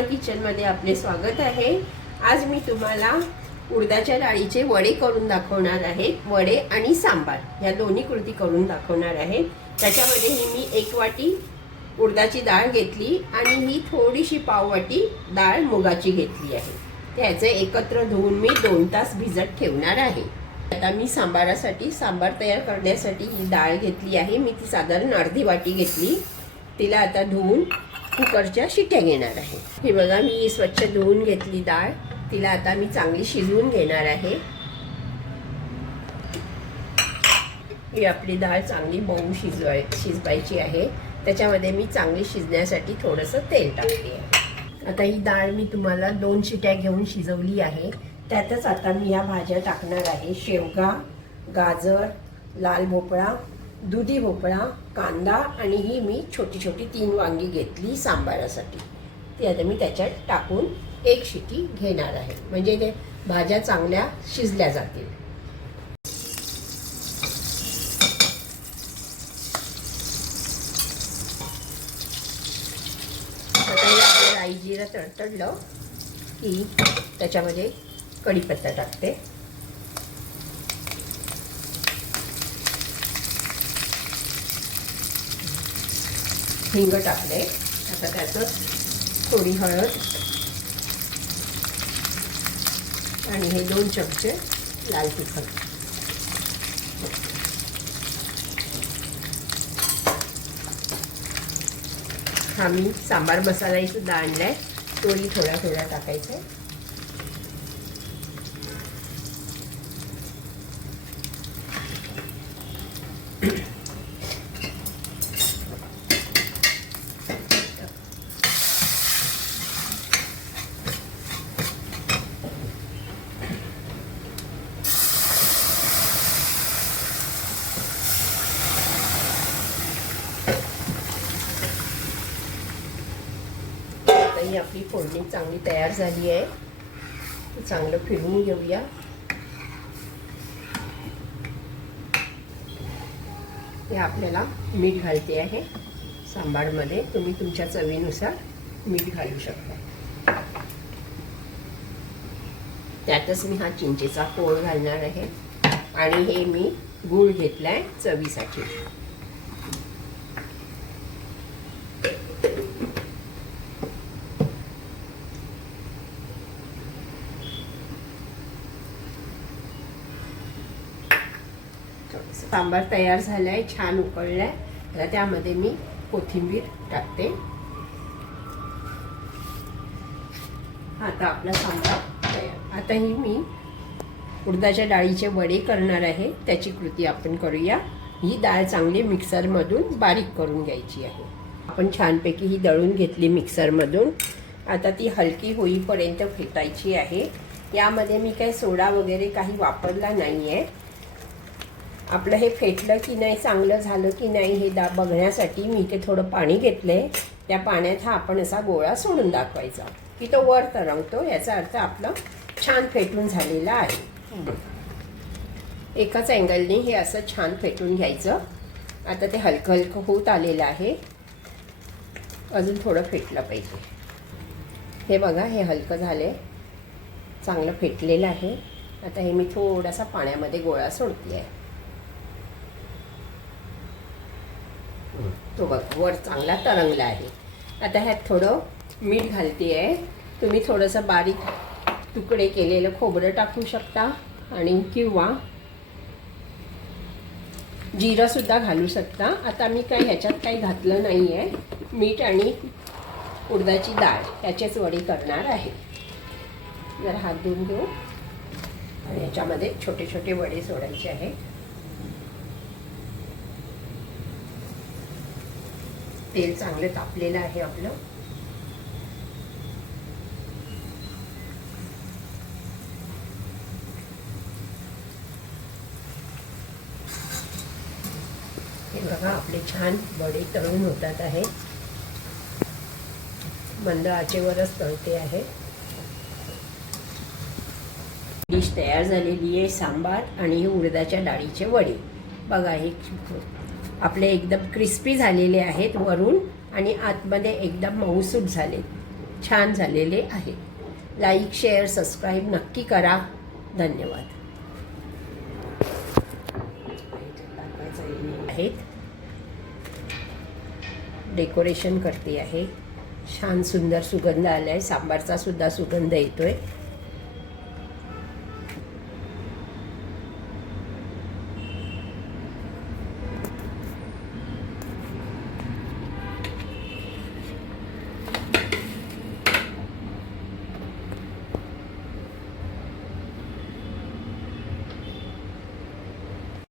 किचनमध्ये आपले स्वागत आहे। आज मी तुम्हाला उडदाच्या डाळीचे वडे करून दाखवणार आहे। वडे आणि सांबार या दोन्ही कृती करून दाखवणार आहे। त्याच्यामध्ये मी 1 वाटी उडदाची डाळ घेतली आणि ही थोडीशी पाव वाटी डाळ मुगाची घेतली आहे। त्याचे एकत्र धुवून मी 2 तास भिजत ठेवणार आहे। आता मी सांबारासाठी सांबार तयार करण्यासाठी ही डाळ घेतली आहे। मी ती साधारण अर्धी वाटी घेतली। तिला आता धुवून कुकरच्या शिट्या घेणार आहे। हे बघा, मी स्वच्छ धुवून घेतली डाळ। तिला आता मी चांगली शिजवून घेणार आहे। ही आपली डाळ चांगली मऊ शिजवायची आहे। त्याच्यामध्ये मी चांगली शिजण्यासाठी थोडंसं तेल टाकते आहे। आता ही डाळ मी तुम्हाला 2 शिट्या घेऊन शिजवली आहे। त्यातच आता मी या भाज्या टाकणार आहे। शेवगा, गाजर, लाल भोपळा, दुधी भोपळा, कांदा आणि ही मी छोटी छोटी 3 वांगी घेतली सांबारासाठी। ती आता मी त्याच्यात टाकून 1 शिटी घेणार आहे, म्हणजे ते भाज्या चांगल्या शिजल्या जातील। आता हे आपलं राई जिरं तडतडलं की त्याच्यामध्ये कढीपत्ता टाकते। हिंग टाकले। आता त्यातच थोडी हळद आणि हे 2 चमचे लाल तिखट। हा मी सांबार मसालाही सुद्धा आणलाय, तोही थोडा थोडा टाकायचा आहे। ही आपली फोडणी चांगली तयार झाली आहे। चांगलं फिरवून घेऊया। हे आपल्याला मीठ घालते आहे सांबारमध्ये। तुम्ही तुमच्या चवीनुसार मीठ घालू शकता। त्यातच मी हा चिंचेचा कोळ घालणार आहे आणि हे मी गूळ घेतलाय चवीसाठी। सांबार तयार झालाय, छान उकळलाय। आता त्यामध्ये मी कोथिंबीर टाकते। आता आपला सांबार तयार। आता ही मी उडदाच्या डाळीचे वडे करणार आहे, त्याची कृती आपण करूया। ही डाळ चांगली मिक्सरमधून बारीक करून घ्यायची आहे। आपण छानपैकी ही दळून घेतली मिक्सरमधून। आता ती हलकी होईपर्यंत फेटायची आहे। यामध्ये मी काही सोडा वगैरे काही वापरला नाही आहे। आपलं हे फेटलं की नाही, चांगलं झालं की नाही हे बघण्यासाठी मी इथे थोडं पाणी घेतलंय। त्या पाण्यात हा आपण असा गोळा सोडून दाखवायचा की तो वर तरंगतो, याचा अर्थ आपलं छान फेटून झालेलं आहे। एकाच अँगलने हे असं छान फेटून घ्यायचं। आता ते हलकं हलकं होत आलेलं आहे, अजून थोडं फेटलं पाहिजे। हे बघा, हे हलकं झाले, चांगलं फेटलेलं आहे। आता हे मी थोडासा पाण्यामध्ये गोळा सोडते आहे। तो बघ वर चांगला तरंगला आहे। आता ह्यात थोडं मीठ घालते आहे। तुम्ही थोडंसं बारीक तुकडे केलेलं खोबरं टाकू शकता आणि किंवा जिरं सुद्धा घालू शकता। आता मी काही ह्याच्यात काही घातलं नाही आहे। मीठ आणि उडदाची डाळ याचेच वडे करणार आहे। जरा हात धुवून घेऊ आणि याच्यामध्ये छोटे छोटे वडे सोडायचे आहे। तेल चांगलं तापलेलं आहे आपलं। हे बघा, आपले छान वडे तळून होतात आहे। मंद आचेवरच तळते आहे। डिश तयार झालेली आहे, सांबार आणि हे उडदाच्या डाळीचे वडे। बघा, हे आपले एकदम क्रिस्पी झालेले आहेत वरून आणि आतमध्ये एकदम मऊसूत झाले। छान झालेले आहे. लाईक शेअर सबस्क्राईब नक्की करा. धन्यवाद. आहेत डेकोरेशन करते आहे. छान सुंदर सुगंध आलाय. सांबारचा सुद्धा सुगंध येतोय.